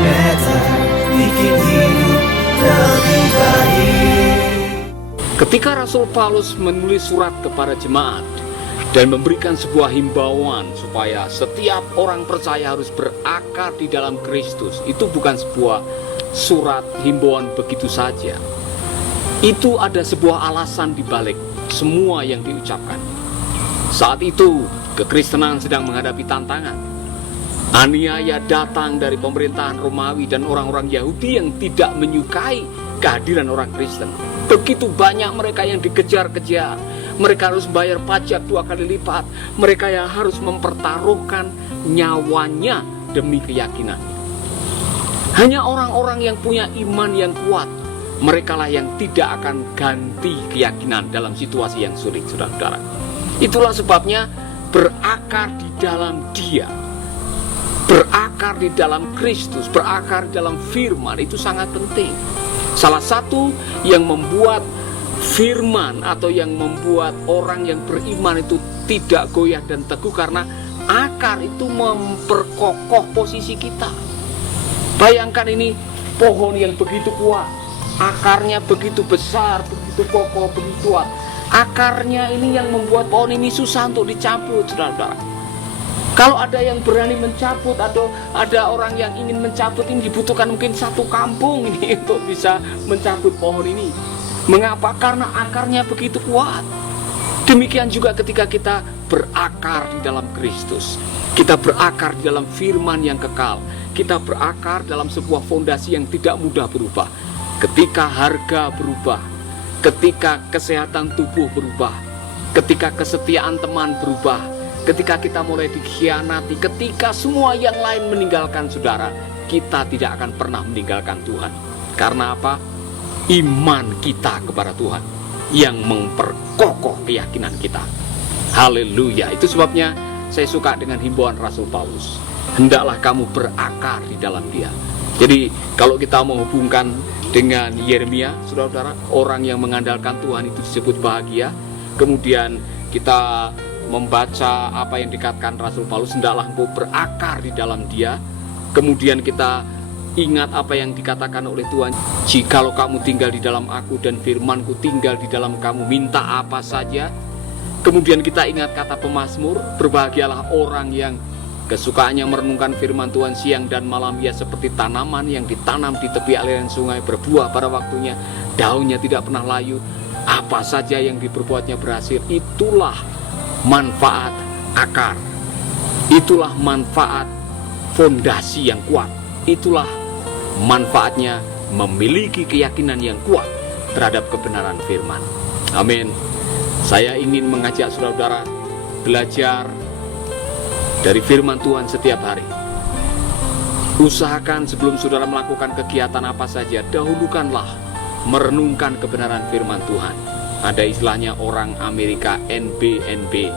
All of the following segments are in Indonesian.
better, bikin hidup lebih baik. Ketika Rasul Paulus menulis surat kepada jemaat dan memberikan sebuah himbauan supaya setiap orang percaya harus berakar di dalam Kristus, itu bukan sebuah surat himbauan begitu saja. Itu ada sebuah alasan di balik semua yang diucapkan. Saat itu kekristenan sedang menghadapi tantangan. Aniaya datang dari pemerintahan Romawi dan orang-orang Yahudi yang tidak menyukai kehadiran orang Kristen. Begitu banyak mereka yang dikejar-kejar. Mereka harus bayar pajak 2 kali lipat. Mereka yang harus mempertaruhkan nyawanya demi keyakinan. Hanya orang-orang yang punya iman yang kuat, merekalah yang tidak akan ganti keyakinan dalam situasi yang sulit, saudara-saudara. Itulah sebabnya berakar di dalam Dia, berakar di dalam Kristus, berakar di dalam firman itu sangat penting. Salah satu yang membuat firman atau yang membuat orang yang beriman itu tidak goyah dan teguh karena akar itu memperkokoh posisi kita. Bayangkan ini pohon yang begitu kuat, akarnya begitu besar, begitu kokoh, begitu kuat. Akarnya ini yang membuat pohon ini susah untuk dicabut, saudara-saudara. Kalau ada yang berani mencabut atau ada orang yang ingin mencabut, ini dibutuhkan mungkin satu kampung ini untuk bisa mencabut pohon ini. Mengapa? Karena akarnya begitu kuat. Demikian juga ketika kita berakar di dalam Kristus. Kita berakar di dalam firman yang kekal. Kita berakar dalam sebuah fondasi yang tidak mudah berubah. Ketika harga berubah, ketika kesehatan tubuh berubah, ketika kesetiaan teman berubah, ketika kita mulai dikhianati, ketika semua yang lain meninggalkan saudara, kita tidak akan pernah meninggalkan Tuhan. Karena apa? Iman kita kepada Tuhan yang memperkokoh keyakinan kita. Haleluya. Itu sebabnya saya suka dengan himbauan Rasul Paulus. Hendaklah kamu berakar di dalam Dia. Jadi kalau kita menghubungkan dengan Yeremia, saudara-saudara, orang yang mengandalkan Tuhan itu disebut bahagia. Kemudian kita membaca apa yang dikatakan Rasul Paulus, hendaklah engkau berakar di dalam Dia. Kemudian kita ingat apa yang dikatakan oleh Tuhan, jikalau kamu tinggal di dalam aku dan firmanku tinggal di dalam kamu, minta apa saja. Kemudian kita ingat kata pemazmur, berbahagialah orang yang kesukaannya merenungkan firman Tuhan siang dan malam. Ia seperti tanaman yang ditanam di tepi aliran sungai, berbuah pada waktunya, daunnya tidak pernah layu, apa saja yang diperbuatnya berhasil. Itulah manfaat akar, itulah manfaat fondasi yang kuat, itulah manfaatnya memiliki keyakinan yang kuat terhadap kebenaran firman. Amin. Saya ingin mengajak saudara-saudara belajar dari firman Tuhan setiap hari. Usahakan sebelum saudara melakukan kegiatan apa saja, dahulukanlah merenungkan kebenaran firman Tuhan. Ada istilahnya orang Amerika NBNB,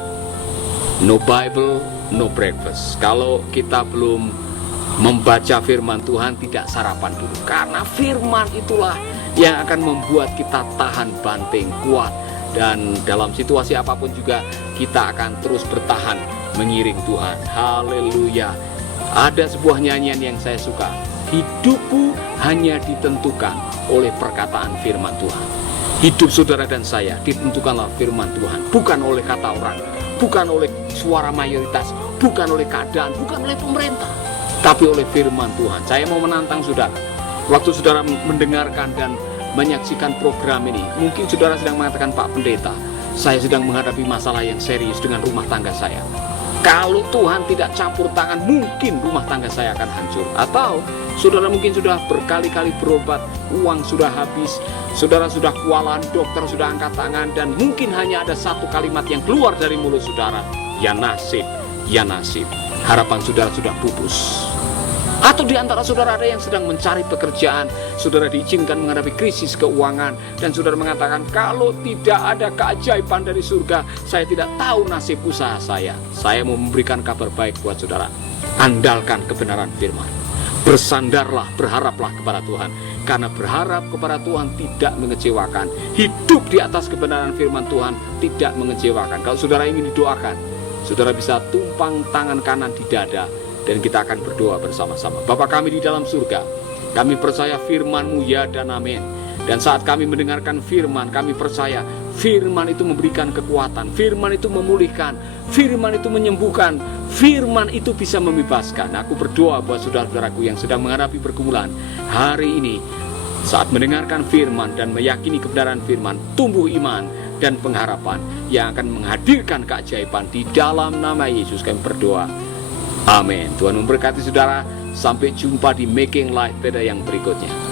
no Bible, no breakfast. Kalau kita belum membaca firman Tuhan, tidak sarapan dulu. Karena firman itulah yang akan membuat kita tahan banting, kuat. Dan dalam situasi apapun juga kita akan terus bertahan mengiring Tuhan. Haleluya. Ada sebuah nyanyian yang saya suka. Hidupku hanya ditentukan oleh perkataan firman Tuhan. Hidup saudara dan saya ditentukanlah firman Tuhan, bukan oleh kata orang, bukan oleh suara mayoritas, bukan oleh keadaan, bukan oleh pemerintah, tapi oleh firman Tuhan. Saya mau menantang saudara, waktu saudara mendengarkan dan menyaksikan program ini, mungkin saudara sedang mengatakan, Pak Pendeta, saya sedang menghadapi masalah yang serius dengan rumah tangga saya. Kalau Tuhan tidak campur tangan, mungkin rumah tangga saya akan hancur. Atau saudara mungkin sudah berkali-kali berobat, uang sudah habis, saudara sudah kewalahan, dokter sudah angkat tangan, dan mungkin hanya ada satu kalimat yang keluar dari mulut saudara, ya nasib, ya nasib. Harapan saudara sudah pupus. Atau di antara saudara ada yang sedang mencari pekerjaan, saudara diizinkan menghadapi krisis keuangan, dan saudara mengatakan, kalau tidak ada keajaiban dari surga, saya tidak tahu nasib usaha saya. Saya mau memberikan kabar baik buat saudara. Andalkan kebenaran firman. Bersandarlah, berharaplah kepada Tuhan. Karena berharap kepada Tuhan tidak mengecewakan. Hidup di atas kebenaran firman Tuhan tidak mengecewakan. Kalau saudara ingin didoakan, saudara bisa tumpang tangan kanan di dada dan kita akan berdoa bersama-sama. Bapa kami di dalam surga, kami percaya firman-Mu ya dan amin. Dan saat kami mendengarkan firman, kami percaya firman itu memberikan kekuatan, firman itu memulihkan, firman itu menyembuhkan, firman itu bisa membebaskan. Aku berdoa buat saudara-saudaraku yang sedang menghadapi pergumulan hari ini, saat mendengarkan firman dan meyakini kebenaran firman, tumbuh iman dan pengharapan yang akan menghadirkan keajaiban. Di dalam nama Yesus kami berdoa, amin. Tuhan memberkati saudara. Sampai jumpa di Making Life Better yang berikutnya.